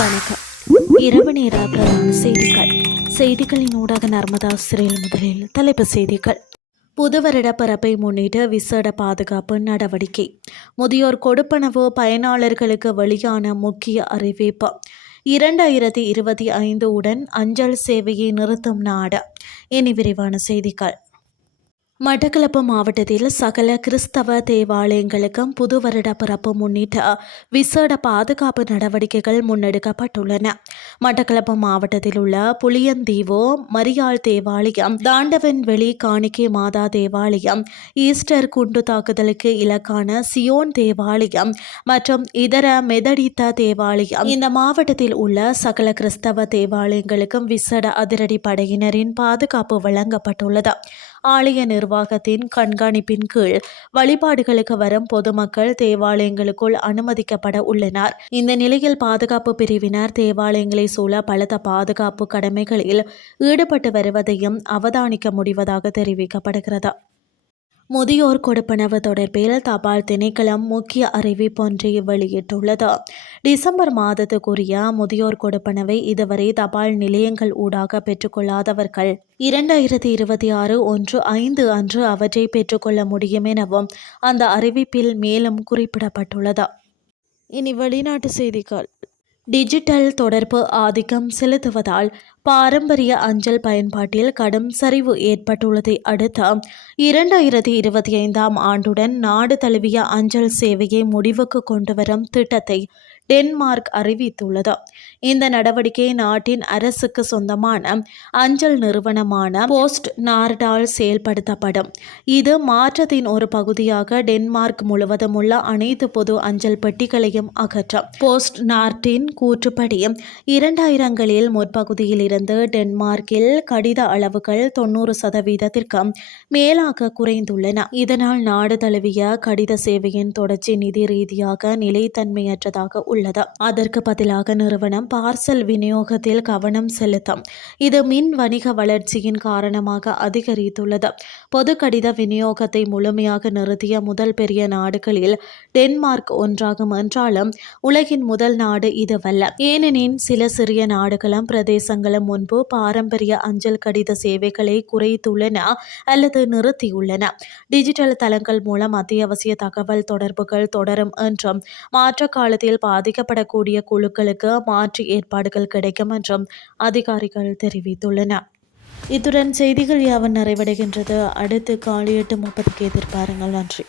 வணக்கம். இரவு நேர பிரதான செய்திகளின் ஊடாக நர்மதா சிறையில் முதலில் தலைப்புச் செய்திகள். புதுவருட பிறப்பை முன்னிட்டு விசேட பாதுகாப்பு நடவடிக்கை. முதியோர் கொடுப்பனவு பயனாளர்களுக்கு வெளியான முக்கிய அறிவிப்பு. 2025 உடன் அஞ்சல் சேவையை நிறுத்தும் நாடு. இனி விரிவான செய்திகள். மட்டக்களப்பு மாவட்டத்தில் சகல கிறிஸ்தவ தேவாலயங்களுக்கும் புது வருட பிறப்பு முன்னிட்டு விசேட பாதுகாப்பு நடவடிக்கைகள் முன்னெடுக்கப்பட்டுள்ளன. மட்டக்களப்பு மாவட்டத்தில் உள்ள புளியந்தீவு மரியாள் தேவாலயம், தாண்டவன்வெளி காணிக்கை மாதா தேவாலயம், ஈஸ்டர் குண்டு தாக்குதலுக்கு இலக்கான சியோன் தேவாலயம் மற்றும் இதர மெதடித்த தேவாலயம், இந்த மாவட்டத்தில் உள்ள சகல கிறிஸ்தவ தேவாலயங்களுக்கும் விசேட அதிரடி படையினரின் பாதுகாப்பு வழங்கப்பட்டுள்ளது. ஆலய நிர்வாகத்தின் கண்காணிப்பின் கீழ் வழிபாடுகளுக்கு வரும் பொதுமக்கள் தேவாலயங்களுக்குள் அனுமதிக்கப்பட உள்ளனர். இந்த நிலையில் பாதுகாப்பு பிரிவினர் தேவாலயங்களை சூழ பலத்த பாதுகாப்பு கடமைகளில் ஈடுபட்டு வருவதையும் அவதானிக்க முடிவதாக தெரிவிக்கப்படுகிறது. முதியோர் கொடுப்பனவு தொடர்பில் தபால் திணைக்களம் முக்கிய அறிவிப்பொன்றை வெளியிட்டுள்ளது. டிசம்பர் மாதத்துக்குரிய முதியோர் கொடுப்பனவை இதுவரை தபால் நிலையங்கள் ஊடாக பெற்றுக்கொள்ளாதவர்கள் 2026 அன்று அவற்றை பெற்றுக்கொள்ள முடியும் எனவும் அந்த அறிவிப்பில் மேலும் குறிப்பிடப்பட்டுள்ளது. இனி வெளிநாட்டு செய்திகள். டிஜிட்டல் தொடர்பு ஆதிக்கம் செலுத்துவதால் பாரம்பரிய அஞ்சல் பயன்பாட்டில் கடும் சரிவு ஏற்பட்டுள்ளதை அடுத்து 2025 ஆண்டுடன் நாடு தழுவிய அஞ்சல் சேவையை முடிவுக்கு கொண்டுவரும் திட்டத்தை டென்மார்க் அறிவித்துள்ளது. இந்த நடவடிக்கை நாட்டின் அரசுக்கு சொந்தமான அஞ்சல் நிறுவனமான போஸ்ட் நார்டால் செயல்படுத்தப்படும். இது மாற்றத்தின் ஒரு பகுதியாக டென்மார்க் முழுவதும் உள்ள அனைத்து பொது அஞ்சல் பெட்டிகளையும் அகற்றும். போஸ்ட் நார்டின் கூற்றுப்படி 2000களில் முற்பகுதியில் இருந்து டென்மார்க்கில் கடித அளவுகள் 90% மேலாக குறைந்துள்ளன. இதனால் நாடு தழுவிய கடித சேவையின் தொடர்ச்சி நிதி ரீதியாக நிலைத்தன்மையற்றதாக உள்ளது. அதற்கு பதிலாக நிறுவனம் பார்சல் விநியோகத்தில் கவனம் செலுத்தும். இது மின் வணிக வளர்ச்சியின் காரணமாக அதிகரித்துள்ளது. பொது கடித விநியோகத்தை முழுமையாக நிறுத்திய முதல் பெரிய நாடுகளில் டென்மார்க் ஒன்றாகும் என்றாலும் உலகின் முதல் நாடு இதுவல்ல. ஏனெனில் சில சிறிய நாடுகளும் பிரதேசங்களும் முன்பு பாரம்பரிய அஞ்சல் கடித சேவைகளை குறைத்துள்ளன அல்லது நிறுத்தியுள்ளன. டிஜிட்டல் தளங்கள் மூலம் அத்தியாவசிய தகவல் தொடர்புகள் தொடரும் என்றும் மாற்ற காலத்தில் பாதிக்கப்படக்கூடிய குழுக்களுக்கு மாற்று ஏற்பாடுகள் கிடைக்கும் என்றும் அதிகாரிகள் தெரிவித்துள்ளனர். இத்துடன் செய்திகள் யாவும் நிறைவடைகின்றது. அடுத்து காலை 8:30 எதிர்பாருங்கள். நன்றி.